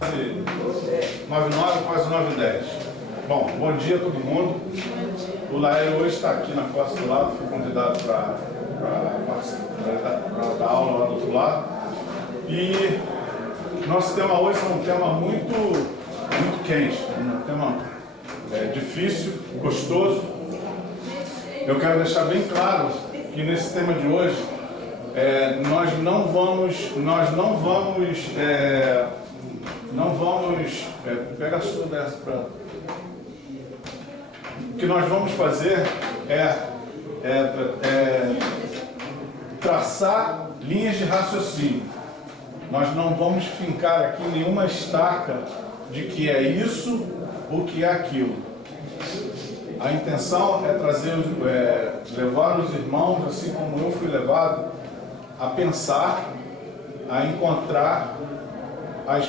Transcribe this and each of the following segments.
9h09, quase 9h10. Bom dia a todo mundo. O Laércio hoje está aqui na Costa do Lado, fui convidado para dar aula lá do outro lado. E nosso tema hoje é um tema muito quente, um tema difícil, gostoso. Eu quero deixar bem claro que nesse tema de hoje nós não vamos pegar a sua dessa para... O que nós vamos fazer é traçar linhas de raciocínio. Nós não vamos fincar aqui nenhuma estaca de que é isso ou que é aquilo. A intenção é levar os irmãos, assim como eu fui levado, a pensar, a encontrar os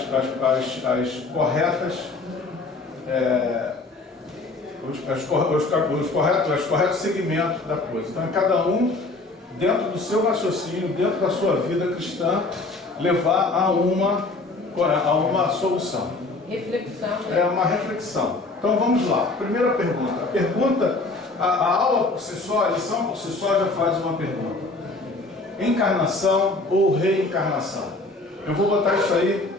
corretos segmentos da coisa. Então, cada um, dentro do seu raciocínio, dentro da sua vida cristã, levar a uma solução. Reflexão. É uma reflexão. Então, vamos lá. Primeira pergunta. A aula por si só, a lição por si só já faz uma pergunta. Encarnação ou reencarnação? Eu vou botar isso aí,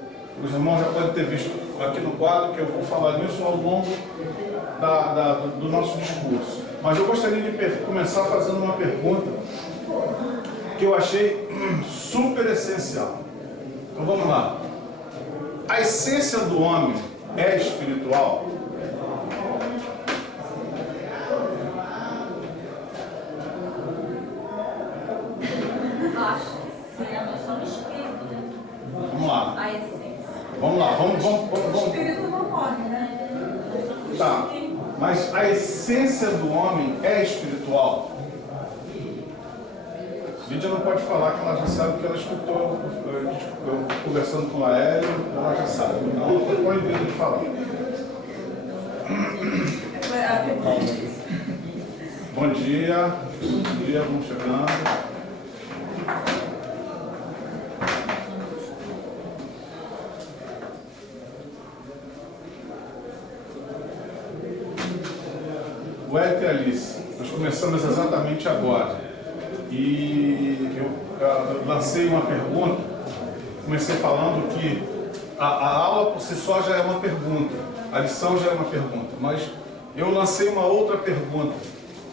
os irmãos já podem ter visto aqui no quadro, que eu vou falar nisso ao longo do nosso discurso. Mas eu gostaria de começar fazendo uma pergunta que eu achei super essencial. Então vamos lá. A essência do homem é espiritual? Acho que sim, nós somos espírito, né? Vamos lá. A essência. Vamos lá, vamos. O espírito não morre, né? Tá, mas a essência do homem é espiritual? Lídia não pode falar, que ela já sabe que ela escutou eu conversando com o Laércio, ela já sabe. Então ela foi proibida de falar. Bom dia, vamos chegando. O Ed e a Alice, nós começamos exatamente agora. E eu lancei uma pergunta, comecei falando que a aula por si só já é uma pergunta, a lição já é uma pergunta, mas eu lancei uma outra pergunta.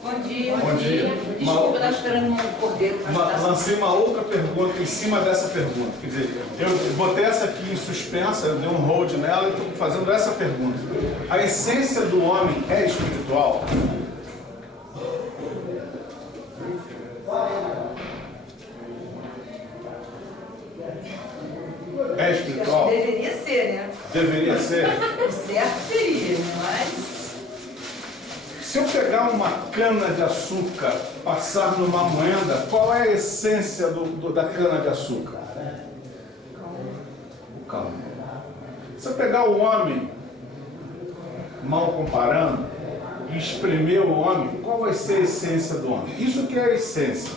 Bom dia. Bom dia. Desculpa, eu estava esperando um cordeiro. Lancei uma outra pergunta em cima dessa pergunta. Quer dizer, eu botei essa aqui em suspensa, eu dei um hold nela e estou fazendo essa pergunta. A essência do homem é espiritual? É espiritual? Deveria ser, né? Deveria ser? Certo seria, mas... Se eu pegar uma cana de açúcar, passar numa moenda, qual é a essência da cana de açúcar? O calmo. Se eu pegar o homem, mal comparando, e espremer o homem, qual vai ser a essência do homem? Isso que é a essência.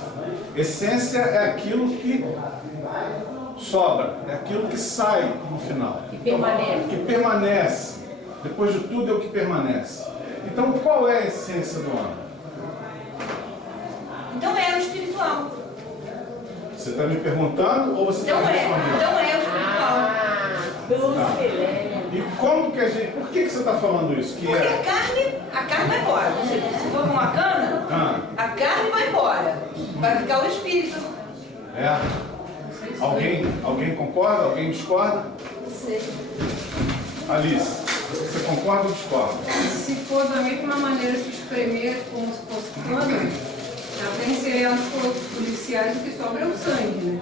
Essência é aquilo que sobra, é aquilo que sai no final. Que permanece. Que permanece. Depois de tudo é o que permanece. Então, qual é a essência do homem? Então é o espiritual. Você está me perguntando ou você está me respondendo? Então é o espiritual. Tá. E como que a gente... Por que você está falando isso? Que Porque a carne vai embora. Se for com uma cana, a carne vai embora. Vai ficar o espírito. É? Alguém concorda? Alguém discorda? Sei. Alice, você concorda ou discorda? Se for da mesma maneira se espremer como se fosse pano, já tem cereais policiais, o que sobra é o sangue, né?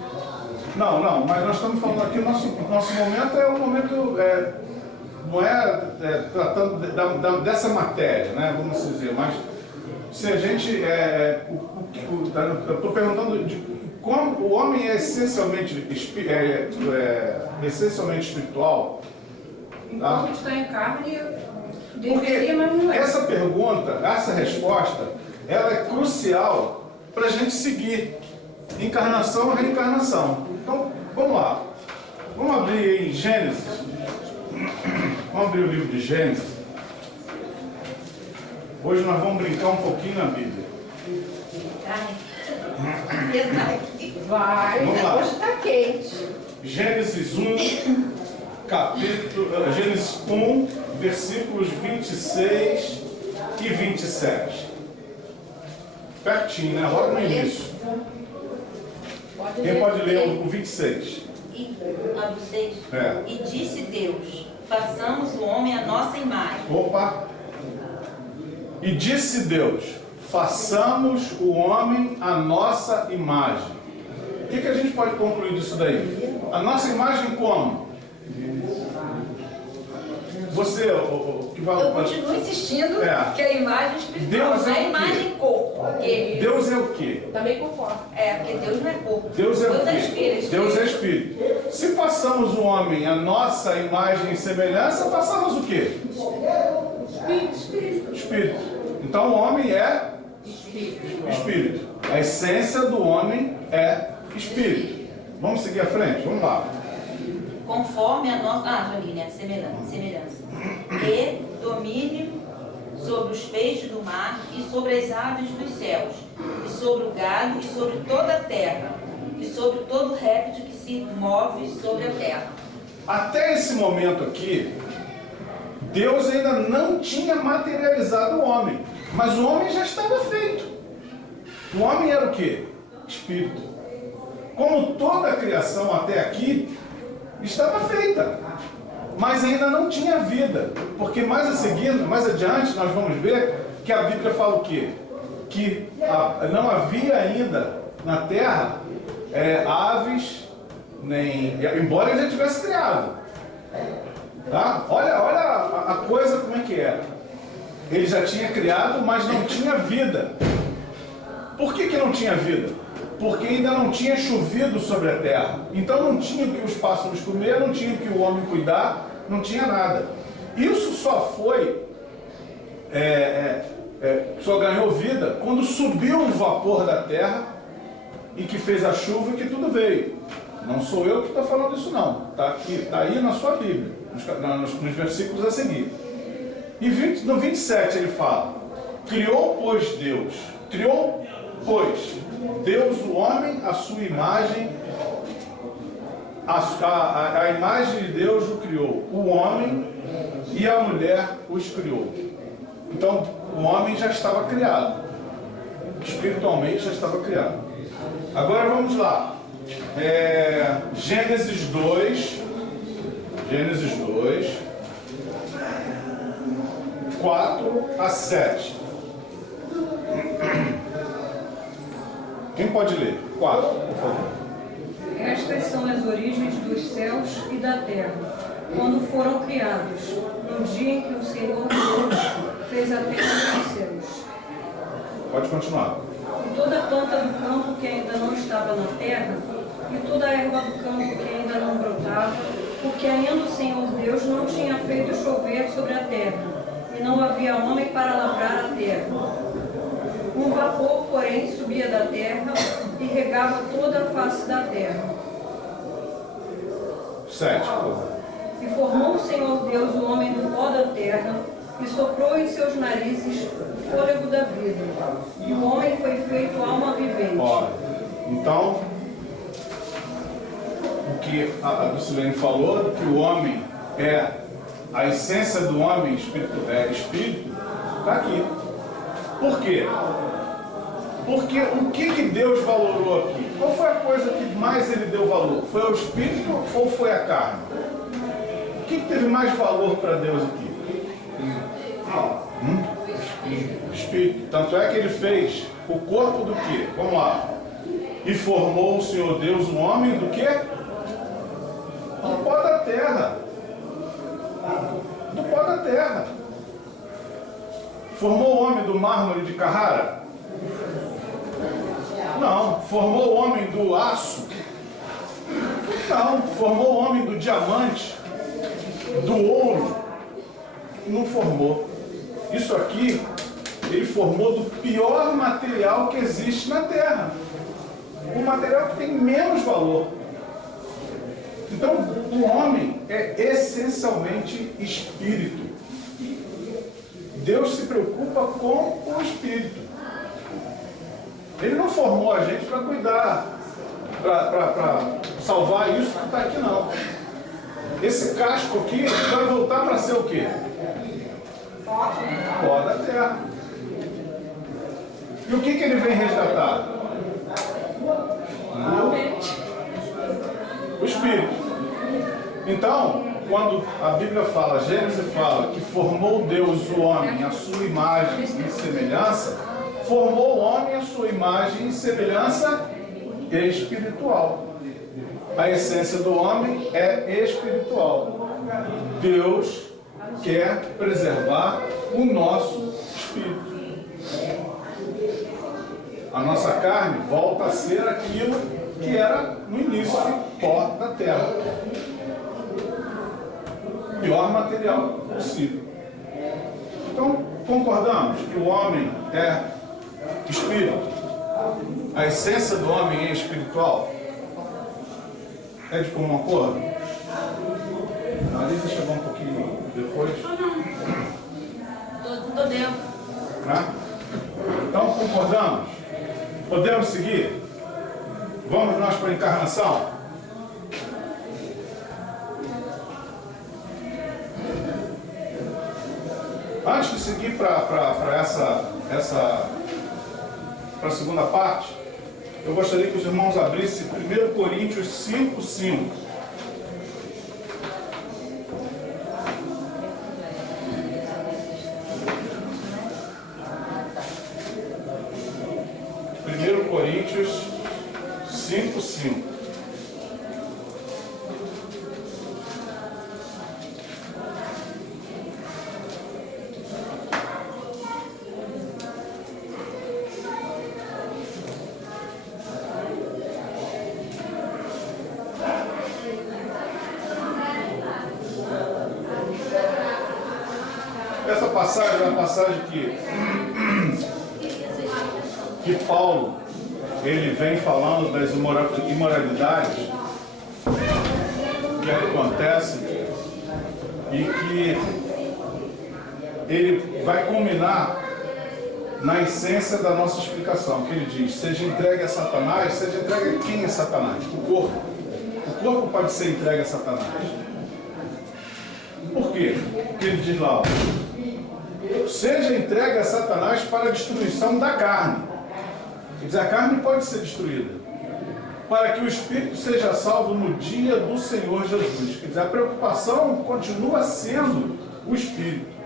Não, mas nós estamos falando aqui, nosso momento é um momento, não é tratando dessa matéria, né, vamos dizer, mas se a gente, eu estou perguntando de como o homem é essencialmente espiritual. Enquanto está em carne, Porque deveria, mas não é. essa pergunta, essa resposta, ela é crucial para a gente seguir encarnação e reencarnação. Então, vamos lá. Vamos abrir em Gênesis, Vamos abrir o livro de Gênesis. Hoje nós vamos brincar um pouquinho na Bíblia. Vai, vamos lá. Hoje está quente. Gênesis 1, Gênesis 1, versículos 26 e 27. Pertinho, né? Logo no início. Quem pode ler o 26? E disse Deus: façamos o homem à nossa imagem. Opa! E disse Deus: façamos o homem à nossa imagem. O que a gente pode concluir disso daí? A nossa imagem como? Você, que vai... Eu continuo insistindo que a imagem espiritual Deus não é é imagem corpo. Porque... Deus é o quê? Também concordo. porque Deus não é corpo. Deus é o quê? Espírito. Deus é espírito. Se façamos o homem à nossa imagem e semelhança, façamos o quê? Espírito. Então o homem é espírito. A essência do homem é espírito. Vamos seguir à frente? Vamos lá. Conforme a nossa... semelhança. E domine sobre os peixes do mar e sobre as aves dos céus, e sobre o gado e sobre toda a terra, e sobre todo réptil que se move sobre a terra. Até esse momento aqui, Deus ainda não tinha materializado o homem, mas o homem já estava feito. O homem era o quê? Espírito. Como toda a criação até aqui estava feita, mas ainda não tinha vida, porque mais adiante nós vamos ver que a Bíblia fala o quê? Que não havia ainda na terra aves, embora ele já tivesse criado. Tá? Olha a coisa como é que era. Ele já tinha criado, mas não tinha vida. Por que não tinha vida? Porque ainda não tinha chovido sobre a terra. Então não tinha o que os pássaros comer, não tinha o que o homem cuidar, não tinha nada. Isso só foi, só ganhou vida quando subiu o vapor da terra e que fez a chuva e que tudo veio. Não sou eu que estou falando isso não. Está aqui, está aí na sua Bíblia, nos versículos a seguir. E no 27 ele fala: criou, pois, Deus o homem, a sua imagem, a imagem de Deus o criou, o homem e a mulher os criou. Então, o homem já estava criado, espiritualmente já estava criado. Agora vamos lá, Gênesis 2, 4 a 7. Quem pode ler? 4, por favor. Estas são as origens dos céus e da terra, quando foram criados, no dia em que o Senhor Deus fez a terra e os céus. Pode continuar. E toda a planta do campo que ainda não estava na terra, e toda a erva do campo que ainda não brotava, porque ainda o Senhor Deus não tinha feito chover sobre a terra, e não havia homem para lavrar a terra. Um vapor, porém, subia da terra e regava toda a face da terra. 7, por favor. E formou o Senhor Deus o homem do pó da terra, e soprou em seus narizes o fôlego da vida. E o homem foi feito alma vivente. Ó, então, o que a Lucilene falou, que o homem a essência do homem, espírito, está aqui. Por quê? Porque o que Deus valorou aqui? Qual foi a coisa que mais ele deu valor? Foi o espírito ou foi a carne? O que teve mais valor para Deus aqui? Espírito. Tanto é que ele fez o corpo do quê? Vamos lá. E formou o Senhor Deus um homem do quê? Do pó da terra. Do pó da terra. Formou o homem do mármore de Carrara? Não. Formou o homem do aço? Não. Formou o homem do diamante? Do ouro? Não formou. Isso aqui, ele formou do pior material que existe na Terra. O material que tem menos valor. Então, o homem é essencial. essencialmente espírito. Deus se preocupa com o espírito. Ele não formou a gente para cuidar, para salvar isso que está aqui, não. Esse casco aqui vai voltar para ser o quê? Pó da terra. E o que ele vem resgatar? O espírito. Então, quando a Bíblia fala, Gênesis fala que formou Deus o homem à sua imagem e semelhança, formou o homem à sua imagem e semelhança espiritual. A essência do homem é espiritual. Deus quer preservar o nosso espírito. A nossa carne volta a ser aquilo que era no início, pó da terra. Pior material possível. Então, concordamos que o homem é espírito. A essência do homem é espiritual. É de comum acordo? A Marisa chegou um pouquinho depois. Estou dentro. Né? Então, concordamos? Podemos seguir? Vamos nós para a encarnação? Antes de seguir para a segunda parte, eu gostaria que os irmãos abrissem 1 Coríntios 5:5. Coríntios 5:5. Essa passagem é uma passagem que Paulo ele vem falando das imoralidades que acontecem e que ele vai culminar na essência da nossa explicação, que ele diz, seja entregue a Satanás, seja entregue a quem é Satanás? O corpo. O corpo pode ser entregue a Satanás. Por quê? Porque ele diz lá, seja entregue a Satanás para a destruição da carne. Quer dizer, a carne pode ser destruída, para que o espírito seja salvo no dia do Senhor Jesus. Quer dizer, a preocupação continua sendo o espírito.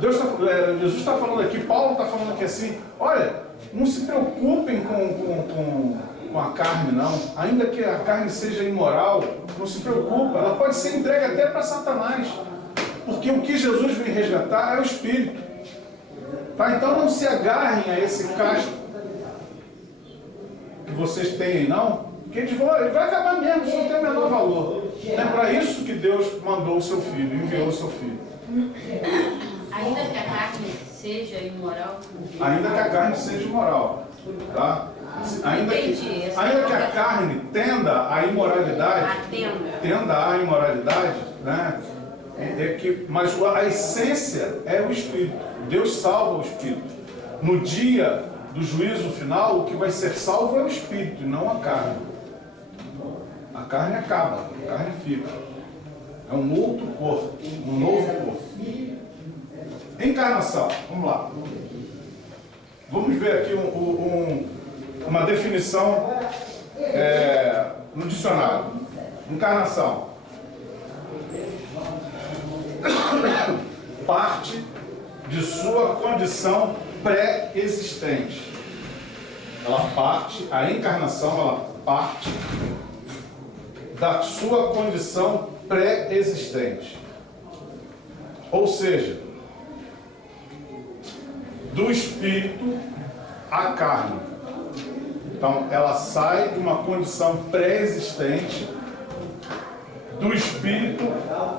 Jesus está falando aqui, Paulo está falando aqui assim, olha, não se preocupem com a carne, não. Ainda que a carne seja imoral, não se preocupa, ela pode ser entregue até para Satanás, porque o que Jesus vem resgatar é o espírito. Tá? Então não se agarrem a esse casco que vocês têm aí, não, porque ele vai acabar mesmo, só tem o menor valor. É para isso que Deus mandou o seu filho, enviou o seu filho. Ainda que a carne seja imoral? Ainda que a carne seja imoral. Tá? Ainda que a carne tenda à imoralidade, né? Mas a essência é o espírito. Deus salva o espírito. No dia do juízo final, o que vai ser salvo é o espírito e não a carne. A carne acaba, a carne fica. É um outro corpo, um novo corpo. Encarnação, vamos lá. Vamos ver aqui uma definição no dicionário. Encarnação. Parte de sua condição pré-existente. A encarnação, ela parte da sua condição pré-existente. Ou seja, do espírito à carne. Então, ela sai de uma condição pré-existente do espírito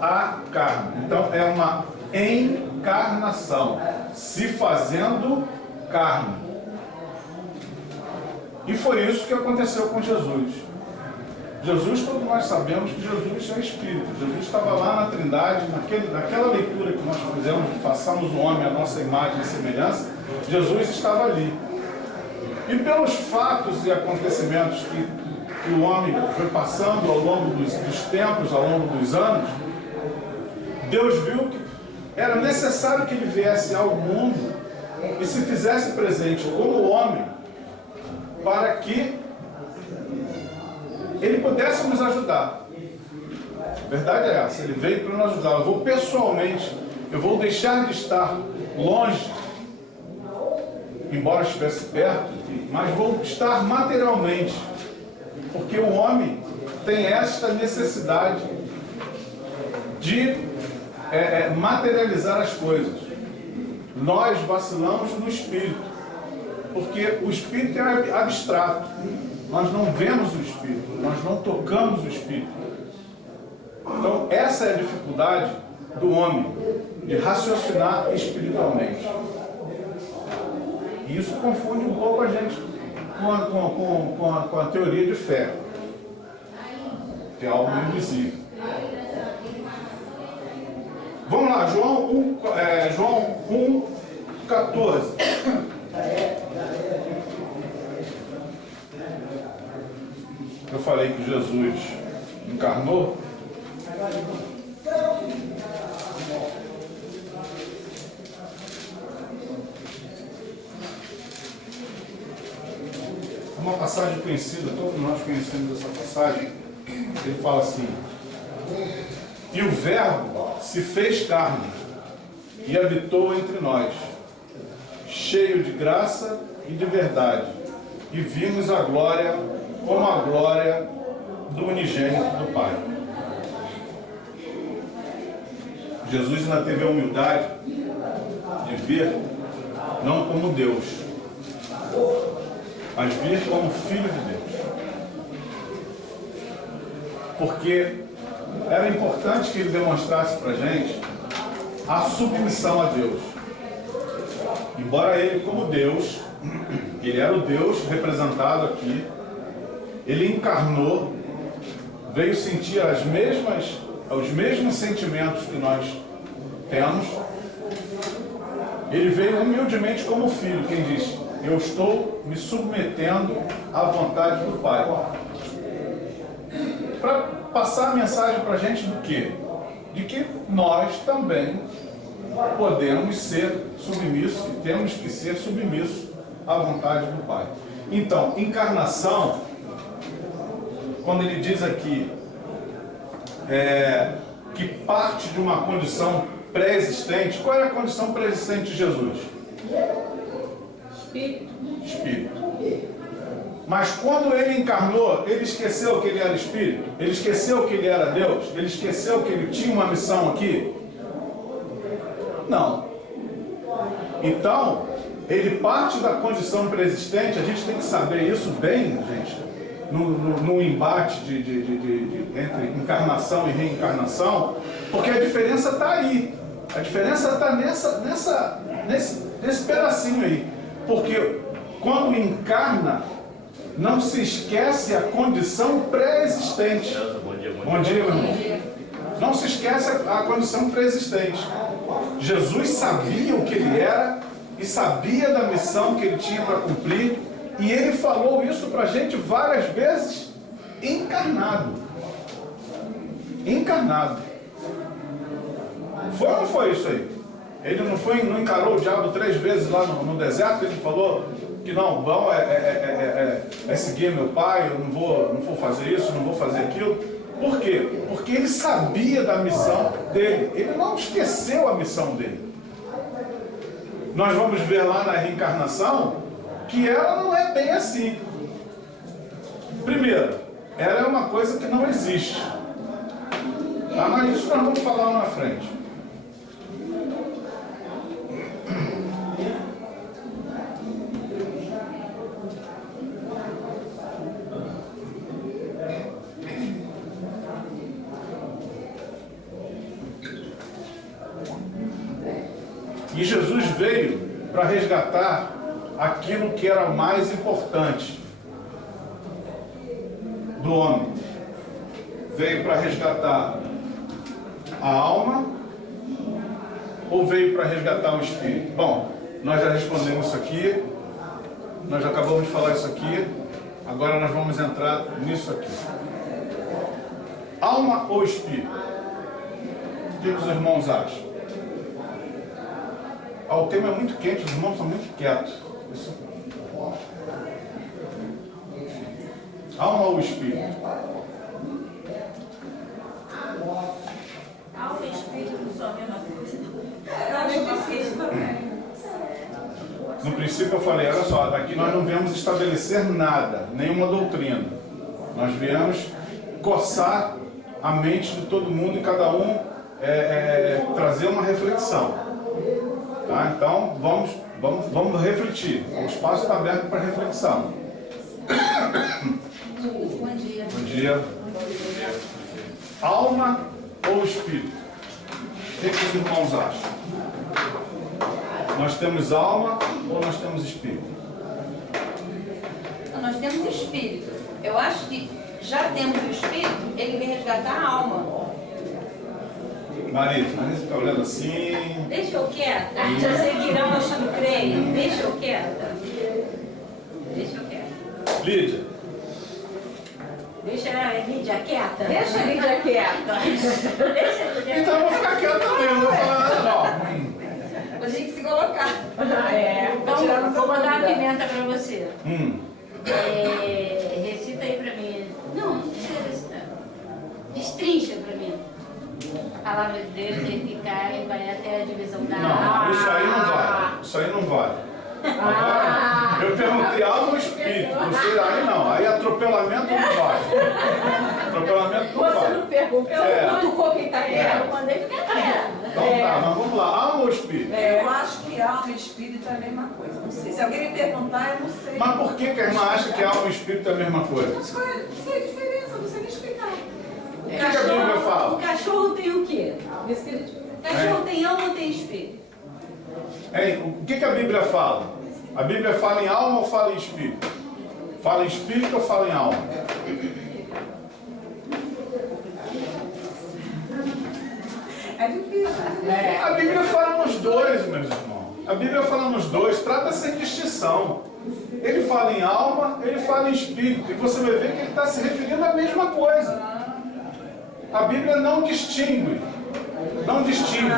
à carne. Então, é uma encarnação, se fazendo carne. E foi isso que aconteceu com Jesus. Jesus, todos nós sabemos que Jesus é Espírito. Jesus estava lá na Trindade, naquela leitura que nós fizemos, de façamos o homem à nossa imagem e semelhança, Jesus estava ali. E pelos fatos e acontecimentos que o homem foi passando ao longo dos tempos, ao longo dos anos, Deus viu que era necessário que ele viesse ao mundo e se fizesse presente como homem, para que ele pudesse nos ajudar. A verdade é essa, ele veio para nos ajudar. Eu vou pessoalmente, eu vou deixar de estar longe, embora estivesse perto, mas vou estar materialmente, porque o homem tem esta necessidade de materializar as coisas. Nós vacilamos no espírito, porque o espírito é abstrato. Nós não vemos o espírito, nós não tocamos o espírito. Então essa é a dificuldade do homem, de raciocinar espiritualmente. E isso confunde um pouco a gente com a teoria de fé, que é algo invisível. Vamos lá, João 1,14. Eu falei que Jesus encarnou. Uma passagem conhecida, todos nós conhecemos essa passagem. Ele fala assim: e o Verbo se fez carne e habitou entre nós, cheio de graça e de verdade, e vimos a glória como a glória do unigênito do Pai. Jesus ainda teve a humildade de vir não como Deus, mas vir como Filho de Deus. Porque era importante que ele demonstrasse para a gente a submissão a Deus. Embora ele, como Deus, ele era o Deus representado aqui, ele encarnou, veio sentir os mesmos sentimentos que nós temos. Ele veio humildemente como filho, quem diz: eu estou me submetendo à vontade do Pai. Para passar a mensagem para a gente do quê? De que nós também podemos ser submissos e temos que ser submissos à vontade do Pai. Então, encarnação, quando ele diz aqui que parte de uma condição pré-existente, qual é a condição pré-existente de Jesus? Espírito. Mas quando ele encarnou, ele esqueceu que ele era Espírito? Ele esqueceu que ele era Deus? Ele esqueceu que ele tinha uma missão aqui? Não. Então, ele parte da condição pré-existente. A gente tem que saber isso bem, gente, no embate entre encarnação e reencarnação, porque a diferença está aí. A diferença está nesse pedacinho aí. Porque quando encarna, não se esquece a condição pré-existente. Bom dia, meu irmão. Não se esquece a condição pré-existente. Jesus sabia o que ele era e sabia da missão que ele tinha para cumprir, e ele falou isso para a gente várias vezes, encarnado. Encarnado. Foi ou não foi isso aí? Ele não encarou o diabo 3 vezes lá no deserto? Ele falou que não, bom é seguir meu pai, eu não vou fazer isso, não vou fazer aquilo. Por quê? Porque ele sabia da missão dele. Ele não esqueceu a missão dele. Nós vamos ver lá na reencarnação que ela não é bem assim. Primeiro, ela é uma coisa que não existe. Tá? Mas isso nós vamos falar lá na frente. E Jesus veio para resgatar aquilo que era mais importante do homem, veio para resgatar a alma ou veio para resgatar o espírito? Bom, nós já respondemos isso aqui, nós já acabamos de falar isso aqui, agora nós vamos entrar nisso aqui. Alma ou espírito? O que os irmãos acham? O tema é muito quente, os irmãos estão muito quietos. Alma ou espírito? Alma e espírito não são a mesma coisa. Eu acho difícil também. No princípio eu falei, olha só, aqui nós não viemos estabelecer nada, nenhuma doutrina. Nós viemos coçar a mente de todo mundo e cada um trazer uma reflexão. Tá? Então vamos refletir. O espaço está aberto para reflexão. Bom dia. Bom dia. Alma ou espírito? O que os irmãos acham? Nós temos alma ou nós temos espírito? Então, nós temos espírito. Eu acho que já temos o espírito, ele vem resgatar a alma. Marisa fica olhando assim. Deixa eu quieta. Já seguirão os que creem. Deixa eu quieta. Deixa eu quieta. Lídia. Deixa a Lídia quieta. Deixa a Lídia quieta. Deixa a Lídia Então eu vou ficar quieto também, não vou falar nada não. A gente se colocar. Então, vou mandar uma pimenta pra você. Recita aí pra mim. Não precisa recitar. Destrincha pra mim. A palavra de Deus é eficaz e vai até a divisão da alma. Não, isso aí não vale. Isso aí não vale. Agora, eu perguntei alma ou espírito. Você aí não. Aí atropelamento não vale. Atropelamento não Você vale. não perguntou. É. Eu não quem tá quieto. Eu mandei ficar quieto. Então tá, mas vamos lá. Alma ou espírito? Eu acho que alma e espírito é a mesma coisa. Não sei. Se alguém me perguntar, eu não sei. Mas por que a irmã acha que alma e espírito é a mesma coisa? Não sei a diferença, não sei nem explicar. O que a Bíblia fala? O cachorro tem o quê? O cachorro tem alma ou tem espírito? O que a Bíblia fala? A Bíblia fala em alma ou fala em espírito? Fala em espírito ou fala em alma? É difícil. A Bíblia fala nos dois, meus irmãos. A Bíblia fala nos dois, trata sem distinção. Ele fala em alma, ele fala em espírito. E você vai ver que ele está se referindo à mesma coisa. A Bíblia não distingue. Não distingue.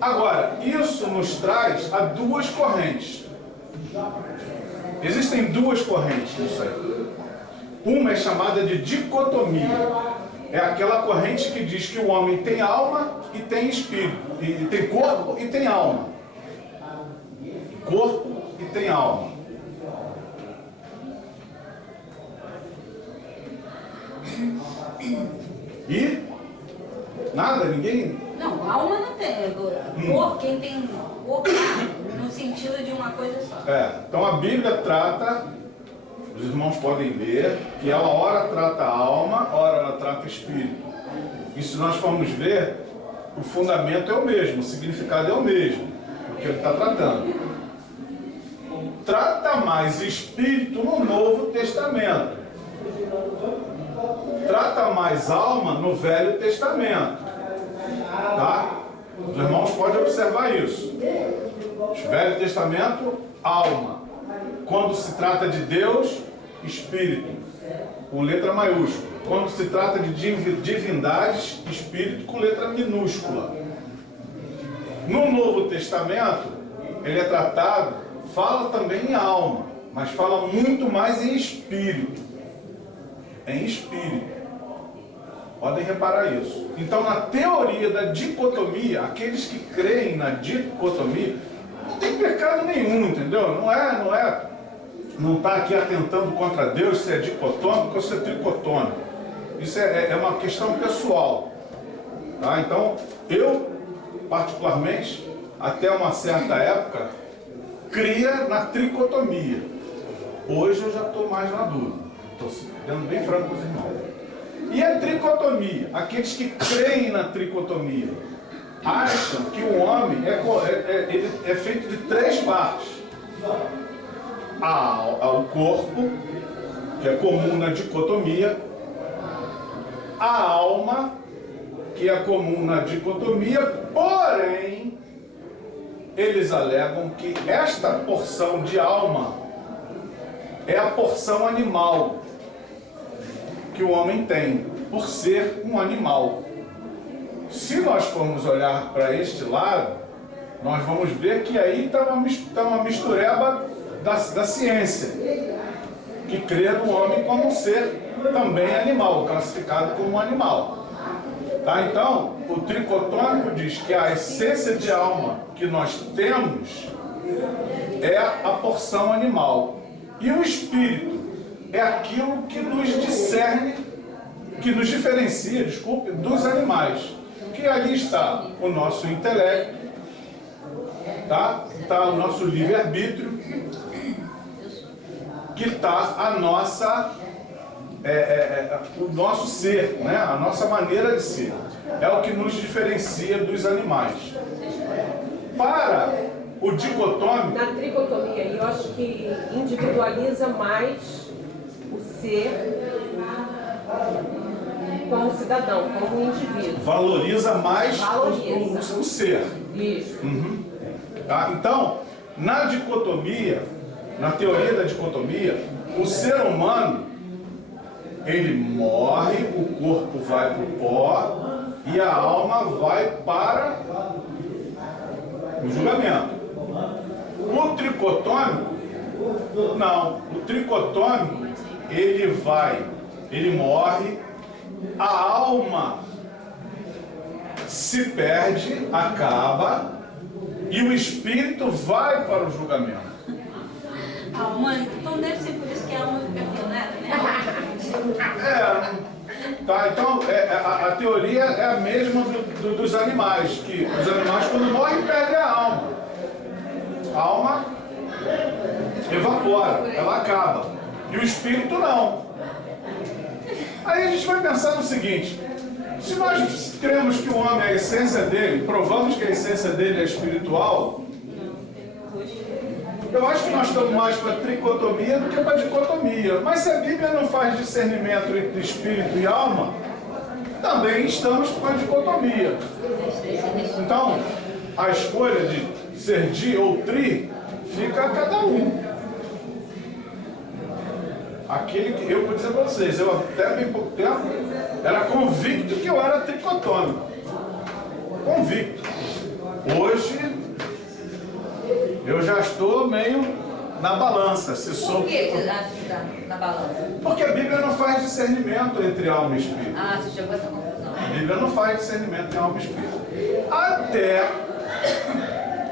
Agora, isso nos traz a duas correntes. Existem duas correntes nisso aí. Uma é chamada de dicotomia. É aquela corrente que diz que o homem tem alma e tem espírito. E tem corpo e tem alma. Corpo e tem alma. E? Nada? Ninguém? Não, alma não tem. Corpo, quem tem corpo, no sentido de uma coisa só. Então a Bíblia trata, os irmãos podem ver, que ela ora trata a alma, ora ela trata o espírito. E se nós formos ver, o fundamento é o mesmo, o significado é o mesmo, o que ele está tratando. Trata mais espírito no Novo Testamento. Trata mais alma no Velho Testamento. Tá? Os irmãos podem observar isso. Velho Testamento, alma. Quando se trata de Deus, espírito, com letra maiúscula. Quando se trata de divindades, espírito com letra minúscula. No Novo Testamento, ele é tratado, fala também em alma, mas fala muito mais em espírito. Em espírito. Podem reparar isso. Então, na teoria da dicotomia, aqueles que creem na dicotomia, não tem pecado nenhum, entendeu? Não está aqui atentando contra Deus se é dicotômico ou se é tricotômico. Isso é uma questão pessoal. Tá? Então, eu, particularmente, até uma certa época, cria na tricotomia. Hoje eu já estou mais na dúvida. Estou sendo bem franco com os irmãos. E a tricotomia? Aqueles que creem na tricotomia acham que o homem ele é feito de três partes. Há o corpo, que é comum na dicotomia, a alma, que é comum na dicotomia, porém, eles alegam que esta porção de alma é a porção animal que o homem tem, por ser um animal. Se nós formos olhar para este lado, nós vamos ver que aí está uma mistureba da ciência, que crê no homem como um ser também animal, classificado como um animal. Tá? Então, o tricotômico diz que a essência de alma que nós temos é a porção animal. E o espírito é aquilo que nos discerne, que nos diferencia, desculpe, dos animais. Que ali está o nosso intelecto, tá? Está o nosso livre-arbítrio, que está a nossa, o nosso ser, né? A nossa maneira de ser. É o que nos diferencia dos animais. Para o dicotômico... Na tricotomia, eu acho que individualiza mais o ser como cidadão, como indivíduo. Valoriza mais o ser. Isso. Uhum. Tá? Então, na dicotomia, na teoria da dicotomia, o ser humano, ele morre, o corpo vai para o pó e a alma vai para o julgamento. O tricotômico, não. O tricotômico, ele morre, a alma se perde, acaba, e o espírito vai para o julgamento. A alma, então deve ser por isso que a alma fica pionada, né? Tá, então a teoria é a mesma dos animais, que os animais quando morrem perdem a alma. A alma evapora, ela acaba. E o espírito não. Aí a gente vai pensar no seguinte: se nós cremos que o homem, a essência dele, provamos que a essência dele é espiritual, eu acho que nós estamos mais para a tricotomia do que para a dicotomia. Mas se a Bíblia não faz discernimento entre espírito e alma, também estamos para a dicotomia. Então, a escolha de ser di ou tri fica a cada um. Aquele que eu vou dizer para vocês, eu até bem pouco tempo era convicto que eu era tricotômico. Convicto. Hoje eu já estou meio na balança. Se sou... Por que você acha que está na balança? Porque a Bíblia não faz discernimento entre alma e espírito. Ah, você chegou a essa conclusão. A Bíblia não faz discernimento entre alma e espírito.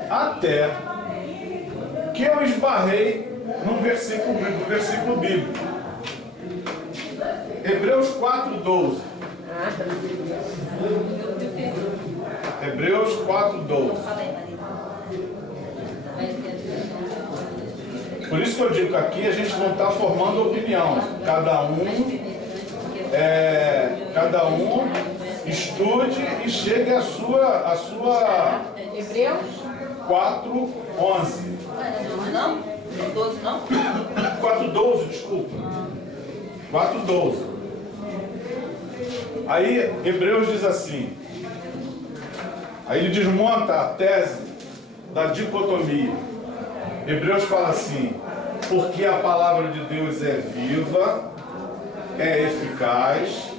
Até que eu esbarrei num versículo bíblico. Hebreus 4:12. Hebreus 4:12. Por isso que eu digo que aqui a gente não está formando opinião. Cada um estude e chegue à sua Hebreus 4:11. Não? 12 não? 4:12, desculpa. 4:12. Aí Hebreus diz assim. Aí ele desmonta a tese da dicotomia. Hebreus fala assim: porque a palavra de Deus é viva, é eficaz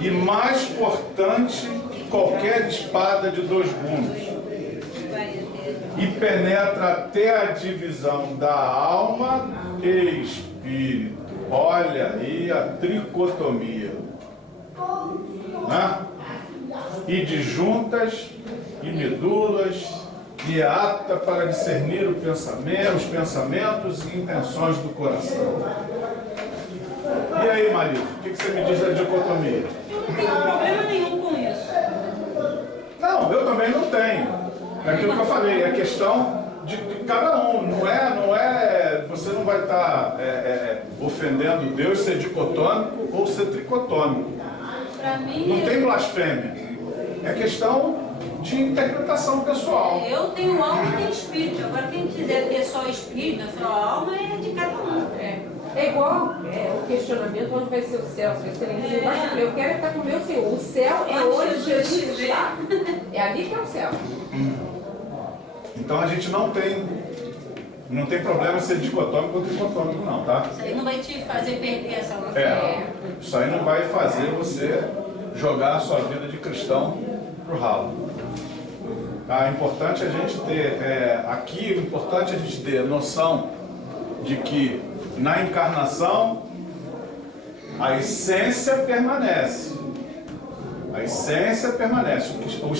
e mais cortante que qualquer espada de dois gumes, e penetra até a divisão da alma e espírito. Olha aí a tricotomia, né? E de juntas e medulas, e é apta para discernir os pensamentos e intenções do coração. E aí, marido, o que você me diz da dicotomia? Eu não tenho problema nenhum com isso. Não, eu também não tenho. É aquilo que eu falei, é questão de cada um. Não é, você não vai estar ofendendo Deus ser dicotômico ou ser tricotômico. Pra mim, Não tem blasfêmia. É questão de interpretação pessoal. eu tenho alma e tenho espírito. Agora, quem quiser ter só espírito, só alma, é de cada um. É igual o questionamento onde vai ser o céu, se vai ser lá em cima, embaixo. Eu quero estar com o meu Senhor. O céu é onde Jesus está. É ali que é o céu. Então a gente não tem problema ser dicotômico ou tricotômico não, tá? Isso aí não vai te fazer perder essa luta. Isso aí não vai fazer você jogar a sua vida de cristão pro ralo. É importante a gente ter, aqui, o importante é a gente ter noção de que na encarnação a essência permanece. A essência permanece. O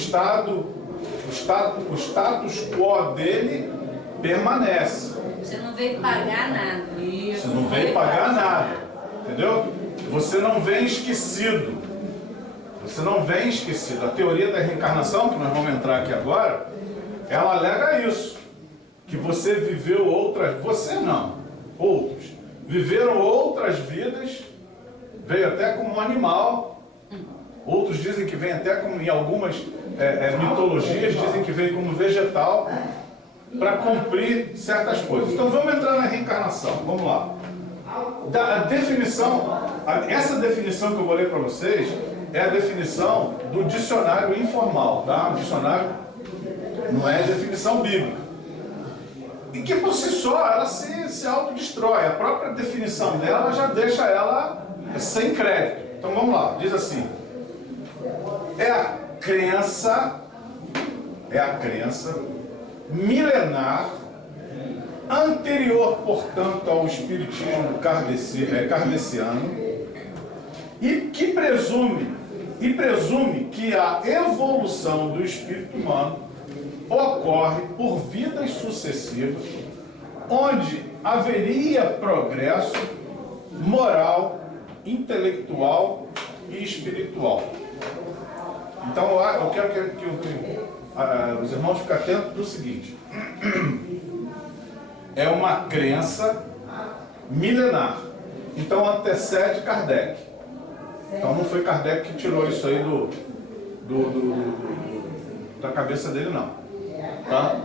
status quo dele permanece. Você não veio pagar nada. Você não veio pagar nada. Entendeu? Você não vem esquecido. Você não vem esquecido. A teoria da reencarnação, que nós vamos entrar aqui agora, ela alega isso. Que você viveu outras... Você não. Outros. Viveram outras vidas. Veio até como um animal. Outros dizem que vem até como, em algumas mitologias, dizem que veio como vegetal para cumprir certas coisas. Então vamos entrar na reencarnação. Vamos lá. A definição, essa definição que eu vou ler para vocês é a definição do dicionário informal, tá? O dicionário não é a definição bíblica. E que por si só ela se autodestrói. A própria definição dela já deixa ela sem crédito. Então vamos lá, diz assim: é a crença milenar, anterior, portanto, ao espiritismo kardeciano, e que presume que a evolução do espírito humano ocorre por vidas sucessivas, onde haveria progresso moral, intelectual e espiritual. Então eu quero que os irmãos fiquem atentos do seguinte: é uma crença milenar, então antecede Kardec. Então não foi Kardec que tirou isso aí da cabeça dele, não, tá?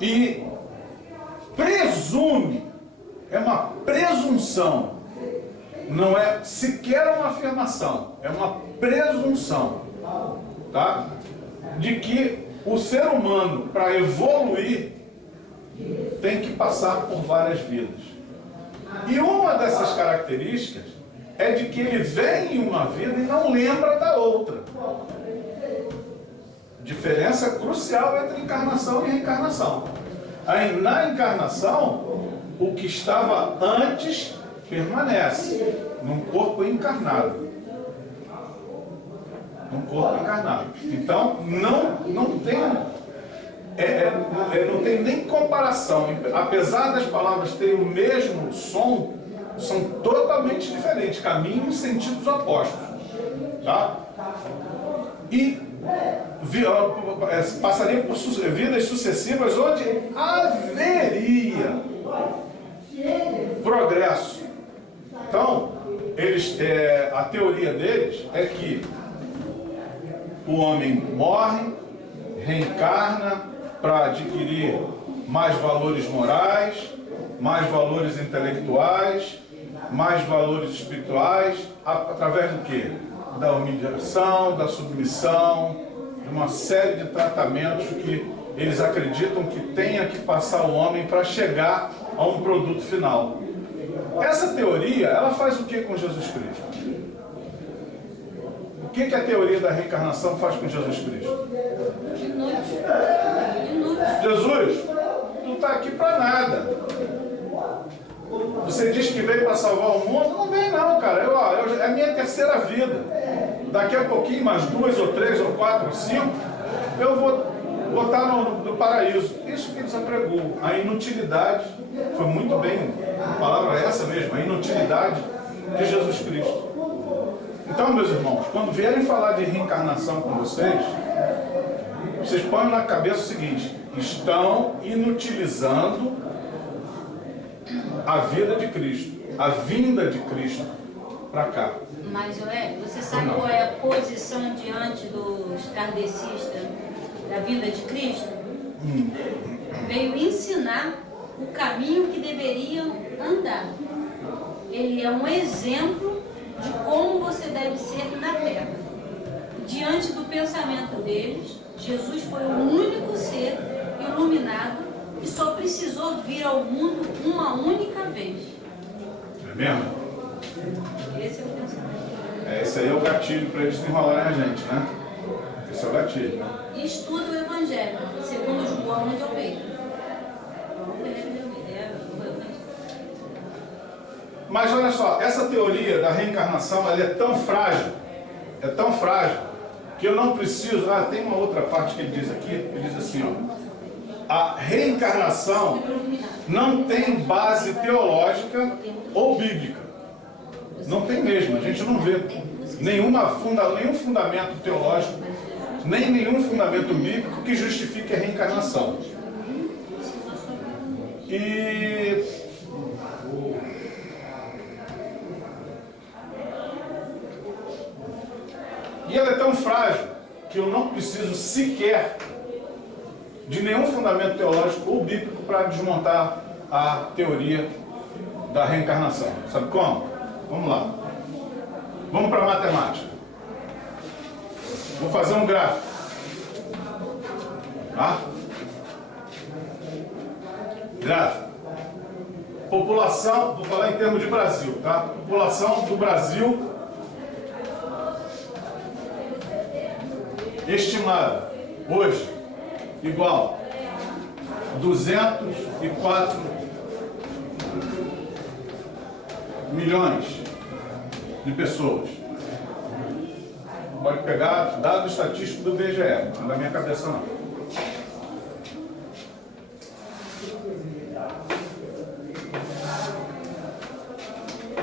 E presume, é uma presunção, não é sequer uma afirmação, é uma presunção, tá? De que o ser humano, para evoluir, tem que passar por várias vidas. E uma dessas características é de que ele vem em uma vida e não lembra da outra. Diferença crucial entre encarnação e reencarnação. Aí, na encarnação, o que estava antes permanece num corpo encarnado. Num corpo encarnado. Então, não tem nem comparação. Apesar das palavras terem o mesmo som, são totalmente diferentes, caminhos e sentidos opostos. Tá? E passaria por vidas sucessivas onde haveria progresso. Então, a teoria deles é que o homem morre, reencarna para adquirir mais valores morais, mais valores intelectuais, mais valores espirituais, através do quê? Da humilhação, da submissão, de uma série de tratamentos que eles acreditam que tenha que passar o homem para chegar a um produto final. Essa teoria, ela faz o que com Jesus Cristo? O que a teoria da reencarnação faz com Jesus Cristo? Inútil. Jesus, tu está aqui para nada. Você diz que veio para salvar o mundo? Não vem não, cara. É a minha terceira vida. Daqui a pouquinho, mais 2 ou 3 ou 4 ou 5, eu vou estar no paraíso. Isso que eles apregou. A inutilidade, foi muito bem, a palavra é essa mesmo, a inutilidade de Jesus Cristo. Então, meus irmãos, quando vierem falar de reencarnação com vocês põem na cabeça o seguinte: estão inutilizando a vida de Cristo, a vinda de Cristo para cá. Mas, Joé, você sabe qual é a posição diante dos kardecistas da vinda de Cristo? Veio ensinar o caminho que deveriam andar. ele é um exemplo de como você deve ser na terra. Diante do pensamento deles, Jesus foi o único ser iluminado que só precisou vir ao mundo uma única vez. É mesmo? Esse é o pensamento. Esse aí é o gatilho para eles enrolarem a gente, né? Esse é o gatilho, né? Estuda o Evangelho, segundo João de Almeida. Mas olha só, essa teoria da reencarnação, ela é tão frágil, que eu não preciso... tem uma outra parte que ele diz aqui, ele diz assim, ó, a reencarnação não tem base teológica ou bíblica. Não tem mesmo, a gente não vê nenhum fundamento teológico, nem nenhum fundamento bíblico que justifique a reencarnação. E ela é tão frágil que eu não preciso sequer de nenhum fundamento teológico ou bíblico para desmontar a teoria da reencarnação. Sabe como? Vamos lá. Vamos para a matemática. Vou fazer um gráfico. Tá? Gráfico. População, vou falar em termos de Brasil, tá? População do Brasil estimada hoje igual 204 milhões de pessoas. Pode pegar dado estatístico do IBGE, não é da minha cabeça não.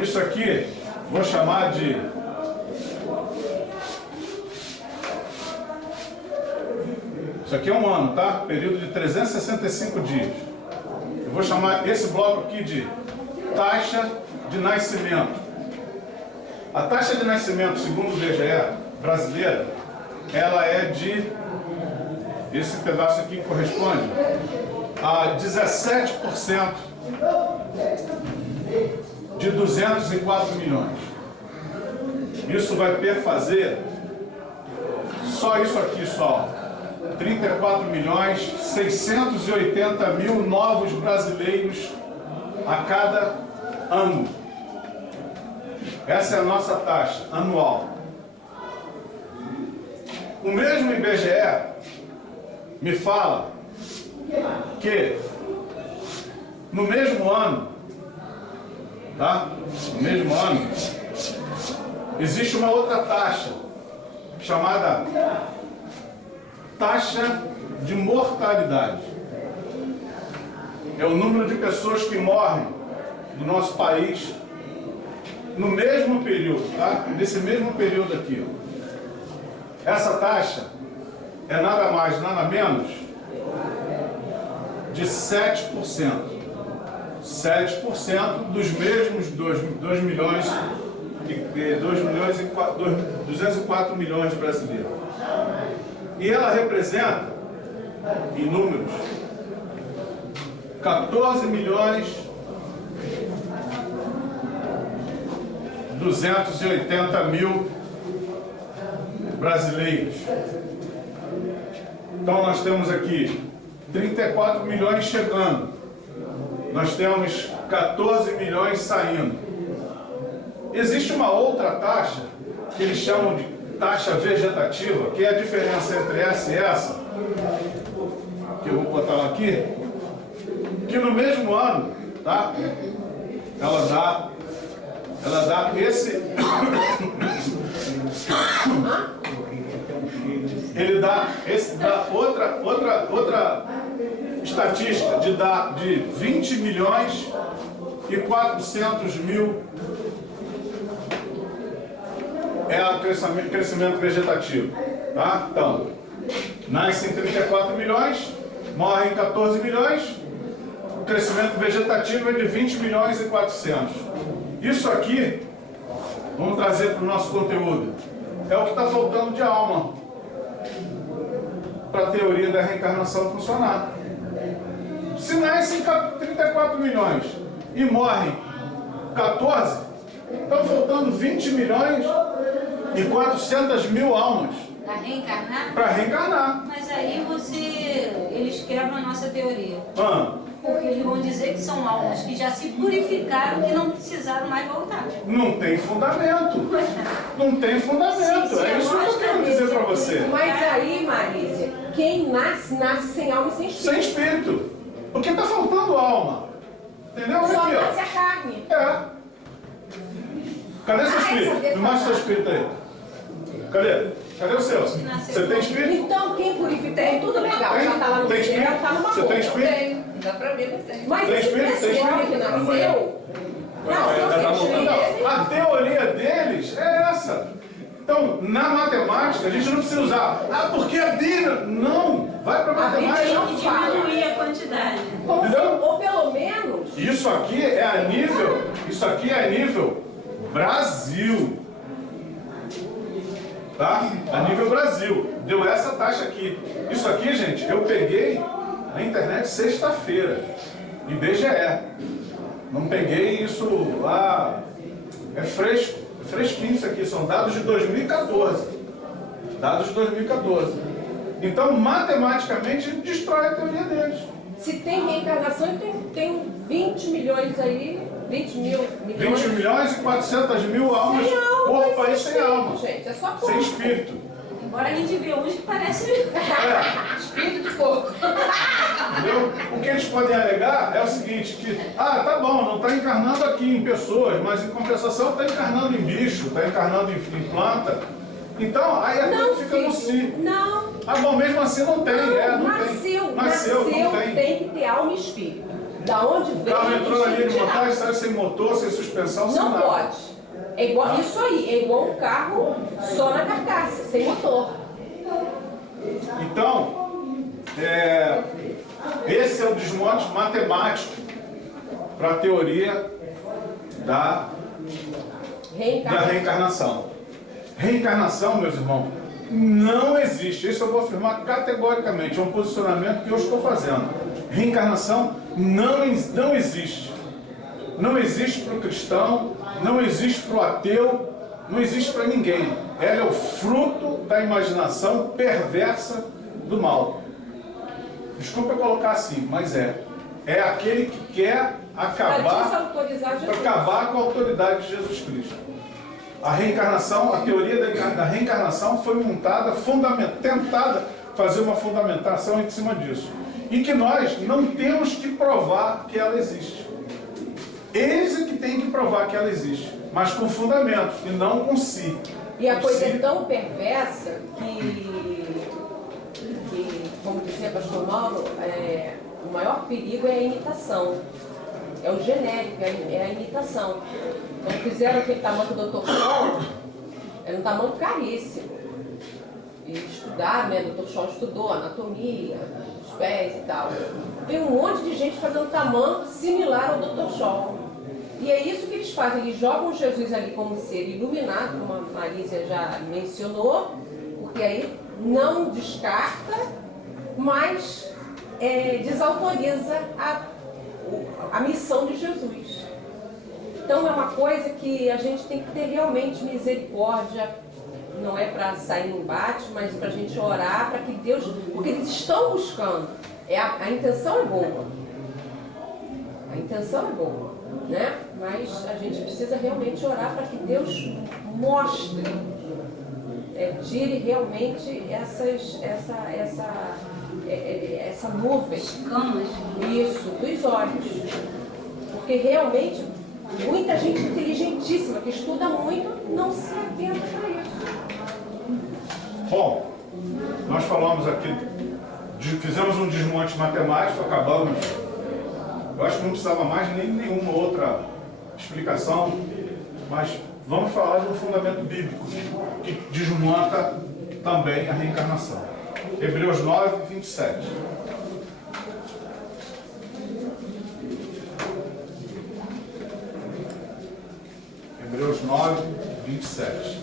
Isso aqui vou chamar de isso aqui é um ano, tá? Período de 365 dias. Eu vou chamar esse bloco aqui de taxa de nascimento. A taxa de nascimento, segundo o IBGE brasileira, ela é de... Esse pedaço aqui corresponde a 17% de 204 milhões. Isso vai perfazer só isso aqui, só 34 milhões 680 mil novos brasileiros a cada ano. Essa é a nossa taxa anual. O mesmo IBGE me fala que no mesmo ano, tá? No mesmo ano, existe uma outra taxa chamada taxa de mortalidade. É o número de pessoas que morrem no nosso país no mesmo período, tá? Nesse mesmo período aqui, ó. Essa taxa é nada mais, nada menos de 7%. 7% dos mesmos 2 milhões e 204 milhões de brasileiros. E ela representa, em números, 14 milhões 280 mil brasileiros. Então nós temos aqui 34 milhões chegando. Nós temos 14 milhões saindo. Existe uma outra taxa que eles chamam de taxa vegetativa, que é a diferença entre essa e essa, que eu vou botar ela aqui, que no mesmo ano, tá? Ela dá esse ele dá outra estatística de 20 milhões e 400 mil é o crescimento vegetativo, tá? Então, nascem 34 milhões, morrem 14 milhões, o crescimento vegetativo é de 20 milhões e 400. Isso aqui, vamos trazer para o nosso conteúdo, é o que está faltando de alma para a teoria da reencarnação funcionar. Se nascem 34 milhões e morrem 14, estão faltando 20 milhões e 400 mil almas Para reencarnar? para reencarnar. Mas aí eles quebram a nossa teoria. Ah, Porque eles vão dizer que são almas que já se purificaram, que não precisaram mais voltar. não tem fundamento. Não tem fundamento. Sim, É isso que eu quero dizer para você. Mas aí, Marísia, quem nasce, nasce sem alma e sem espírito. Sem espírito. Porque está faltando alma. Entendeu? Olha Só aqui, nasce ó. a carne. É. Cadê seu espírito? Me mostra seu espírito aí. Cadê? Cadê o seu? Você tem espírito? Então, quem purifica é tudo legal. Tem? Já tá lá no Tem céu, espírito? tá numa Você boa. tem espírito? Tem, dá pra ver que tem. Mas Tem esse espírito? Tem pessoal que espírito? nasceu sem espírito. Não, a teoria deles é essa. Então, na matemática, a gente não precisa usar. Ah, porque a Bíblia. Não! Vai para a matemática. Bíblia não fala. Diminuir a quantidade. Como se- Entendeu? ou pelo menos, Isso aqui é a nível. Isso aqui é a nível Brasil. Tá? A nível Brasil. Deu essa taxa aqui. Isso aqui, gente, eu peguei na internet sexta-feira. IBGE. Não peguei isso lá. É fresco. É fresquinho isso aqui. São dados de 2014. Dados de 2014. Então, matematicamente, destrói a teoria deles. se tem reencarnação, tem 20 milhões aí, 20 mil 20 milhões e 400 mil almas. Sem alma, Corpo aí sem alma. gente, é só corpo. Sem espírito. Embora a gente vê uns que parecem É. espírito de corpo. Entendeu? O que eles podem alegar é o seguinte, que, tá bom, não está encarnando aqui em pessoas, mas em compensação está encarnando em bicho, está encarnando em planta. Então, aí a Não, coisa fica no filho, si. não. Ah, bom, mesmo assim não tem, não Nasceu, tem. Nasceu, não tem. tem que ter alma e espírito. Da onde O vem carro entrou na linha de tirar. montagem, saiu sem motor, sem suspensão, sem Não nada. pode. É igual, isso aí, é igual um carro só na carcaça, sem motor. Então, esse é o desmonte matemático para a teoria da reencarnação. Reencarnação, meus irmãos, não existe. Isso eu vou afirmar categoricamente. É um posicionamento que eu estou fazendo. Reencarnação não existe. Não existe para o cristão, não existe para o ateu, não existe para ninguém. Ela é o fruto da imaginação perversa do mal. Desculpa eu colocar assim, mas é. É aquele que quer acabar com a autoridade de Jesus Cristo. A reencarnação, a teoria da reencarnação foi montada, tentada fazer uma fundamentação em cima disso. E que nós não temos que provar que ela existe. Eles é que têm que provar que ela existe, mas com fundamentos e não com si. E a coisa Si. é tão perversa que como dizia pastor Mauro, o maior perigo é a imitação. É o genérico, é a imitação. Quando fizeram aquele tamanco do Dr. Scholl, era um tamanco caríssimo. E estudaram, né? O Dr. Scholl estudou anatomia, os pés e tal. Tem um monte de gente fazendo tamanco similar ao Dr. Scholl. E é isso que eles fazem, eles jogam Jesus ali como ser iluminado, como a Marísia já mencionou, porque aí não descarta, mas desautoriza a missão de Jesus. Então é uma coisa que a gente tem que ter realmente misericórdia, não é para sair no embate, mas para a gente orar para que Deus, porque eles estão buscando, a intenção é boa, a intenção é boa, né? Mas a gente precisa realmente orar para que Deus mostre, tire realmente essa nuvem, Camas. isso, dos olhos, porque realmente muita gente inteligentíssima que estuda muito não se atenta para isso. Bom, nós falamos aqui, fizemos um desmonte matemático, acabamos. Eu acho que não precisava mais nem nenhuma outra explicação, mas vamos falar de um fundamento bíblico que desmonta também a reencarnação. Hebreus 9, 27. Hebreus 9, 27.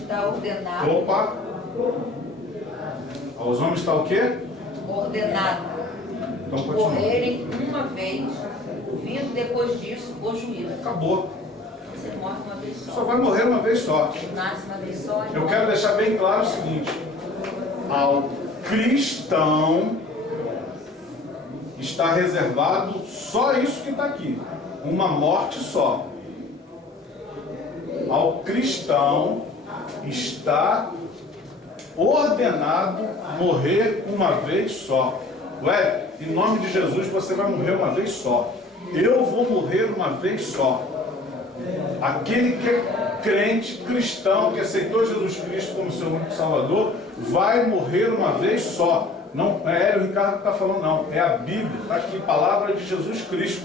está ordenado. Opa! Aos homens está o quê? Ordenado. Então continua. Morrerem uma vez, vindo depois disso o juízo. Acabou. Você morre uma vez Só só. vai morrer uma vez só. Nasce uma vez só. e Eu morre. quero deixar bem claro o seguinte: ao cristão está reservado só isso que está aqui, uma morte só. Ao cristão está ordenado morrer uma vez só. Ué, em nome de Jesus você vai morrer uma vez só. Eu vou morrer uma vez só. Aquele que é crente, cristão, que aceitou Jesus Cristo como seu único Salvador, vai morrer uma vez só. Não é o Ricardo que está falando, não. É a Bíblia, está aqui, palavra de Jesus Cristo,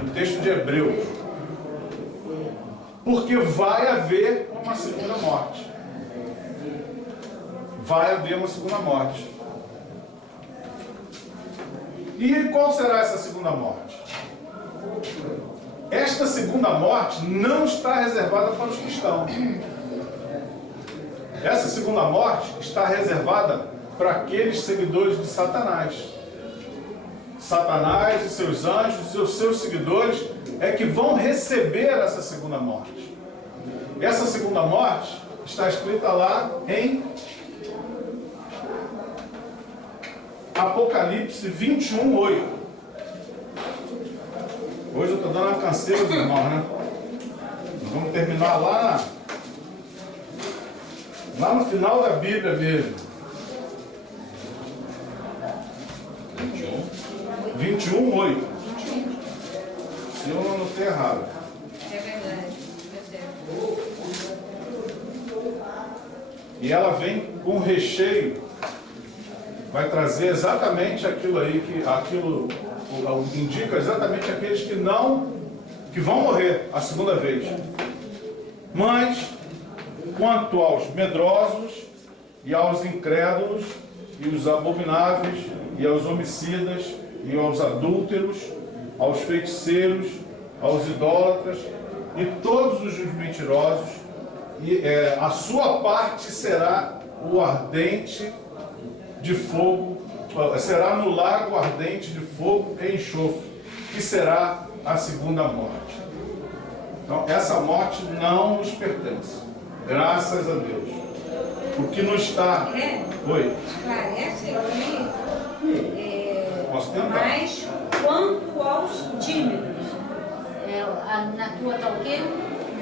no texto de Hebreus. Porque vai haver uma segunda morte. Vai haver uma segunda morte. E qual será essa segunda morte? Esta segunda morte não está reservada para os cristãos. Essa segunda morte está reservada para aqueles seguidores de Satanás. Satanás e seus anjos e os seus seguidores é que vão receber essa segunda morte. Essa segunda morte está escrita lá em Apocalipse 21:8. Hoje eu estou dando uma canseira dos irmãos, né? Nós vamos terminar lá no final da Bíblia mesmo. 21:8. Se eu não anotei errado. É verdade. E ela vem com recheio. Vai trazer exatamente aquilo aí indica exatamente aqueles que vão morrer a segunda vez. Mas quanto aos medrosos e aos incrédulos e os abomináveis e aos homicidas e aos adúlteros, aos feiticeiros, aos idólatras e todos os mentirosos, a sua parte será o ardente de fogo, será no lago ardente de fogo e enxofre, que será a segunda morte. Então, essa morte não nos pertence, graças a Deus. O que não está... Oi? Esclarece aqui, Posso tentar? mas quanto aos tímidos. Na tua tá o quê?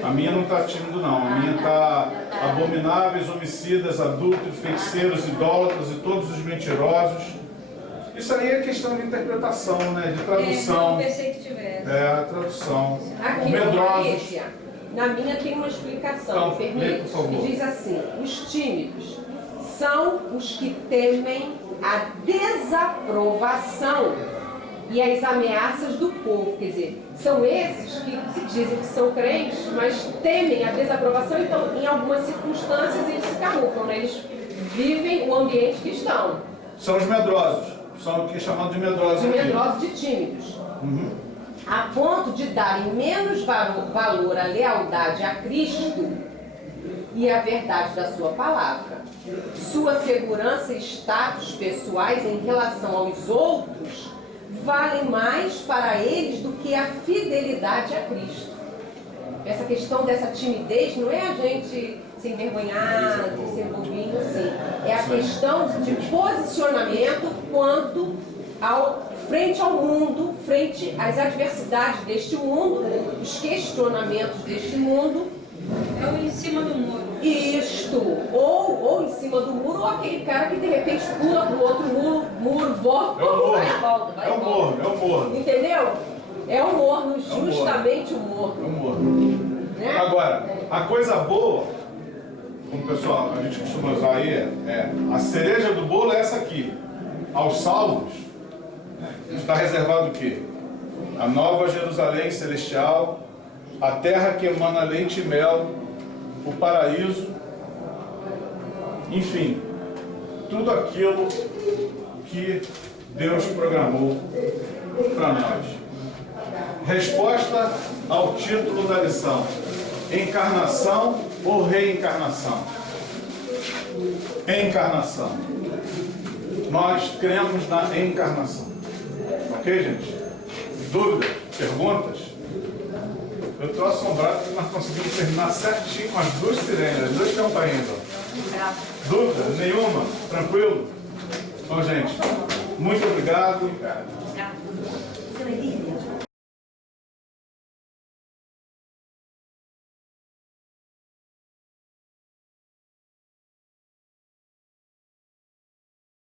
A minha não está tímido, não. A minha está abomináveis, homicidas, adúlteros, feiticeiros, idólatras e todos os mentirosos. Isso aí é questão de interpretação, né? De tradução. Eu pensei que tivesse. É, tradução. Aqui, Medrosos. Patrícia, na minha tem uma explicação, Então, me permite? lê, por favor. Que diz assim: os tímidos são os que temem a desaprovação e as ameaças do povo. Quer dizer, são esses que se dizem que são crentes, mas temem a desaprovação, então em algumas circunstâncias eles se camuflam, né? Eles vivem o ambiente que estão. São os medrosos. São o que é chamado de medrosos. De aqui. medrosos, de tímidos. Uhum. A ponto de darem menos valor à lealdade a Cristo e à verdade da sua palavra. Sua segurança e status pessoais em relação aos outros valem mais para eles do que a fidelidade a Cristo. Essa questão dessa timidez não é a gente se envergonhar, de ser bobinho, assim. É a questão de posicionamento quanto frente ao mundo, frente às adversidades deste mundo, os questionamentos deste mundo. É o em cima do muro. Isto, ou em cima do muro, ou aquele cara que de repente pula pro outro muro, volta. É o morno. Vai e volta, vai É e o volta. morno, é o morno. Entendeu? É o morno, morno. justamente o É o morno. morno. Né? Agora, a coisa boa, como pessoal, a gente costuma usar aí, a cereja do bolo é essa aqui. Aos salvos, está reservado o quê? A nova Jerusalém celestial, a terra que emana leite e mel, o paraíso, enfim, tudo aquilo que Deus programou para nós. Resposta ao título da lição: encarnação ou reencarnação? Encarnação. Nós cremos na encarnação. Ok, gente? Dúvidas? Perguntas? Eu estou assombrado que nós conseguimos terminar certinho com as duas sirenes, as duas campainhas. Dúvida? Nenhuma? Tranquilo? Bom, gente, muito obrigado. Obrigada.